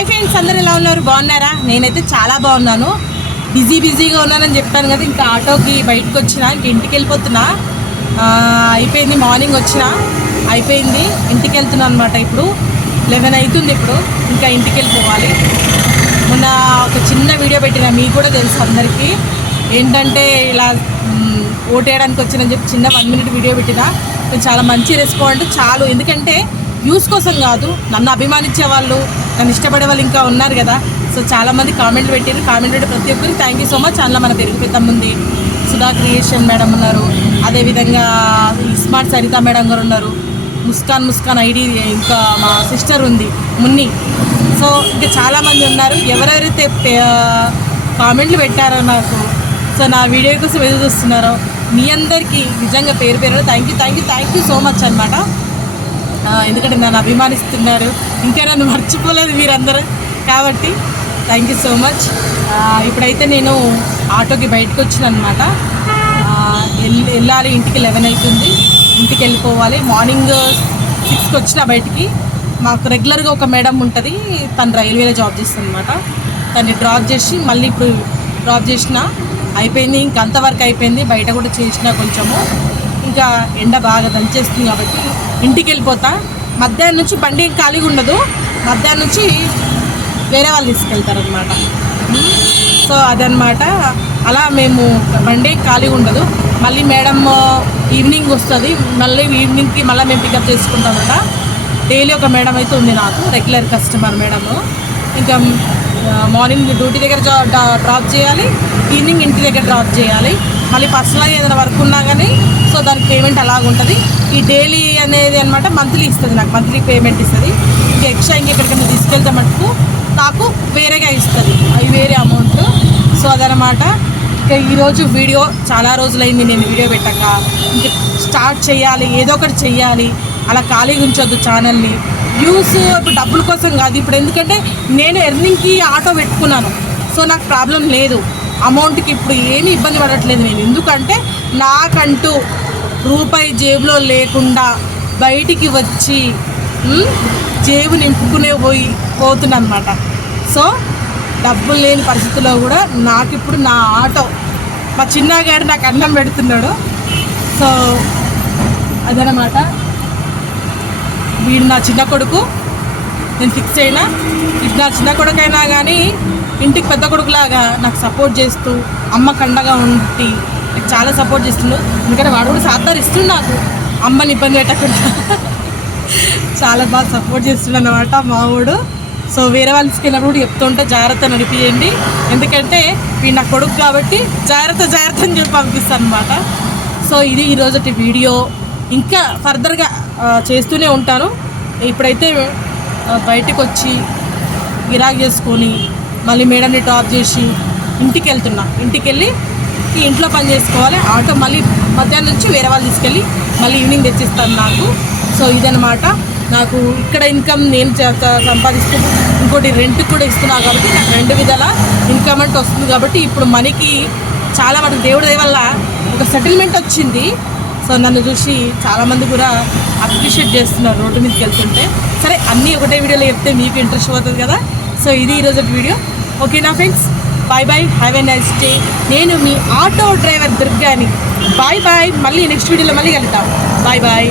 Hi friends, అందరూ ఎలా ఉన్నారు? బాగున్నారా? నేనైతే చాలా బాగున్నాను. బిజీగా ఉన్నానని చెప్పాను కదా, ఇంకా ఆటోకి బయటకు వచ్చిన, ఇంక ఇంటికి వెళ్ళిపోతున్నా. అయిపోయింది, మార్నింగ్ వచ్చిన అయిపోయింది, ఇంటికి వెళ్తున్నా అనమాట. ఇప్పుడు 11 అవుతుంది. ఇప్పుడు ఇంకా ఇంటికి వెళ్ళిపోవాలి. మొన్న ఒక చిన్న వీడియో పెట్టిన, మీకు కూడా తెలుసు అందరికీ. ఏంటంటే ఇలా ఓటేయడానికి వచ్చినని చెప్పి చిన్న 1 మినిట్ వీడియో పెట్టిన. చాలా మంచి రెస్పాండ్ చాలు. ఎందుకంటే వ్యూస్ కోసం కాదు, నన్ను అభిమానించే వాళ్ళు, నన్ను ఇష్టపడే వాళ్ళు ఇంకా ఉన్నారు కదా. సో చాలామంది కామెంట్లు పెట్టారు. కామెంట్ పెట్టి ప్రతి ఒక్కరికి థ్యాంక్ యూ సో మచ్. అందులో మన పెరుగు పెద్దమ్మ ఉంది, సుధా క్రియేషన్ మేడం ఉన్నారు, అదేవిధంగా స్మార్ట్ సరిత మేడం గారు ఉన్నారు, ముస్కాన్ ఐడి, ఇంకా మా సిస్టర్ ఉంది మున్ని. సో ఇంకా చాలామంది ఉన్నారు. ఎవరెవరైతే కామెంట్లు పెట్టారో నాకు, సో నా వీడియో కోసం ఎదురు చూస్తున్నారో మీ అందరికీ నిజంగా పేరు థ్యాంక్ యూ సో మచ్ అనమాట. ఎందుకంటే నన్ను అభిమానిస్తున్నారు, ఇంకా నన్ను మర్చిపోలేదు మీరందరూ, కాబట్టి థ్యాంక్ యూ సో మచ్. ఇప్పుడైతే నేను ఆటోకి బయటకు వచ్చిన అనమాట. వెళ్ళాలి, ఇంటికి 11 అవుతుంది, ఇంటికి వెళ్ళిపోవాలి. మార్నింగ్ 6కి వచ్చిన బయటికి. మాకు రెగ్యులర్గా ఒక మేడం ఉంటుంది, తను రైల్వేలో జాబ్ చేస్తుంది అనమాట. తను డ్రాప్ చేసి మళ్ళీ ఇప్పుడు డ్రాప్ చేసిన, అయిపోయింది. ఇంక అంతవరకు అయిపోయింది. బయట కూడా చేసిన కొంచెము. ఇంకా ఎండ బాగా దంచేస్తుంది కాబట్టి ఇంటికి వెళ్ళిపోతా. మధ్యాహ్నం నుంచి బండి ఖాళీగా ఉండదు, మధ్యాహ్నం నుంచి వేరే వాళ్ళు తీసుకెళ్తారనమాట. సో అదనమాట. అలా మేము బండి ఖాళీగా ఉండదు. మళ్ళీ మేడం ఈవినింగ్ వస్తుంది, మళ్ళీ ఈవినింగ్కి మళ్ళీ మేము పికప్ చేసుకుంటామట. డైలీ ఒక మేడం అయితే ఉంది నాకు, రెగ్యులర్ కస్టమర్ మేడము. ఇంకా మార్నింగ్ డ్యూటీ దగ్గర డ్రాప్ చేయాలి, ఈవినింగ్ ఇంటి దగ్గర డ్రాప్ చేయాలి. మళ్ళీ పర్సనల్గా ఏదైనా వర్క్ ఉన్నా కానీ సో దానికి పేమెంట్ అలాగుంటుంది. ఈ డైలీ అనేది అనమాట మంత్లీ ఇస్తుంది, నాకు మంత్లీ పేమెంట్ ఇస్తుంది. ఇంకా ఎక్స్ట్రా ఇంకెక్కడికైనా తీసుకెళ్తే మటుకు నాకు వేరేగా ఇస్తుంది, అవి వేరే అమౌంట్. సో అదనమాట. ఇంకా ఈరోజు వీడియో చాలా రోజులైంది నేను వీడియో పెట్టాక. ఇంకా స్టార్ట్ చేయాలి, ఏదో ఒకటి చెయ్యాలి. అలా ఖాళీగా ఉంచొద్దు ఛానల్ని. వ్యూస్ ఇప్పుడు డబ్బుల కోసం కాదు. ఇప్పుడు ఎందుకంటే నేను ఎర్నింగ్కి ఆటో పెట్టుకున్నాను, సో నాకు ప్రాబ్లం లేదు. అమౌంట్కి ఇప్పుడు ఏమీ ఇబ్బంది పడట్లేదు నేను. ఎందుకంటే నాకంటూ రూపాయి జేబులో లేకుండా బయటికి వచ్చి జేబు నింపుకునే పోతున్నా అనమాట. సో డబ్బులు లేని పరిస్థితుల్లో కూడా నాకు ఇప్పుడు నా ఆటో, మా చిన్నగాడు నాకు అన్నం పెడుతున్నాడు. సో అదనమాట. వీడు నా చిన్న కొడుకు, నేను ఫిక్స్ అయినా. ఇది నా చిన్న కొడుకైనా కానీ ఇంటికి పెద్ద కొడుకులాగా నాకు సపోర్ట్ చేస్తూ, అమ్మకు అండగా ఉండి నాకు చాలా సపోర్ట్ చేస్తున్నాడు. ఎందుకంటే వాడు కూడా సహకరిస్తుంది నాకు, అమ్మని ఇబ్బంది పెట్టకుండా చాలా బాగా సపోర్ట్ చేస్తున్నాడు అన్నమాట మావాడు. సో వేరే వాళ్ళు తీసుకెళ్ళినప్పుడు కూడా చెప్తుంటే జాగ్రత్త నడిపియండి, ఎందుకంటే వీడు నా కొడుకు కాబట్టి జాగ్రత్త అని చెప్పి పంపిస్తాను అనమాట. సో ఇది ఈరోజు వీడియో. ఇంకా ఫర్దర్గా చేస్తూనే ఉంటాను. ఇప్పుడైతే బయటకు వచ్చి గిరాక్ చేసుకొని మళ్ళీ మేడంని డ్రాప్ చేసి ఇంటికి వెళ్తున్నా. ఇంటికి వెళ్ళి ఈ ఇంట్లో పని చేసుకోవాలి. ఆటో మళ్ళీ మధ్యాహ్నం నుంచి వేరే వాళ్ళు తీసుకెళ్ళి మళ్ళీ ఈవినింగ్ తెచ్చిస్తాను నాకు. సో ఇదనమాట. నాకు ఇక్కడ ఇన్కమ్ నేను సంపాదిస్తూ, ఇంకోటి రెంట్కి కూడా ఇస్తున్నాను కాబట్టి నాకు 2 విధాల ఇన్కమ్ అంటే వస్తుంది. కాబట్టి ఇప్పుడు మనీకి చాలా మటుకు దేవుడి దయ వల్ల ఒక సెటిల్మెంట్ వచ్చింది. సో నన్ను చూసి చాలామంది కూడా అప్రిషియేట్ చేస్తున్నారు రోడ్డు మీదకి వెళ్తుంటే. సరే, అన్నీ ఒకటే వీడియోలో చెప్తే మీకు ఇంట్రెస్ట్ అవుతుంది కదా. సో ఇది ఈరోజు వీడియో. ఓకేనా friends, bye, have a nice day. నేను మీ ఆటో డ్రైవర్ దుర్గాని. బాయ్. మళ్ళీ నెక్స్ట్ వీడియోలో మళ్ళీ కలుద్దాం. బాయ్.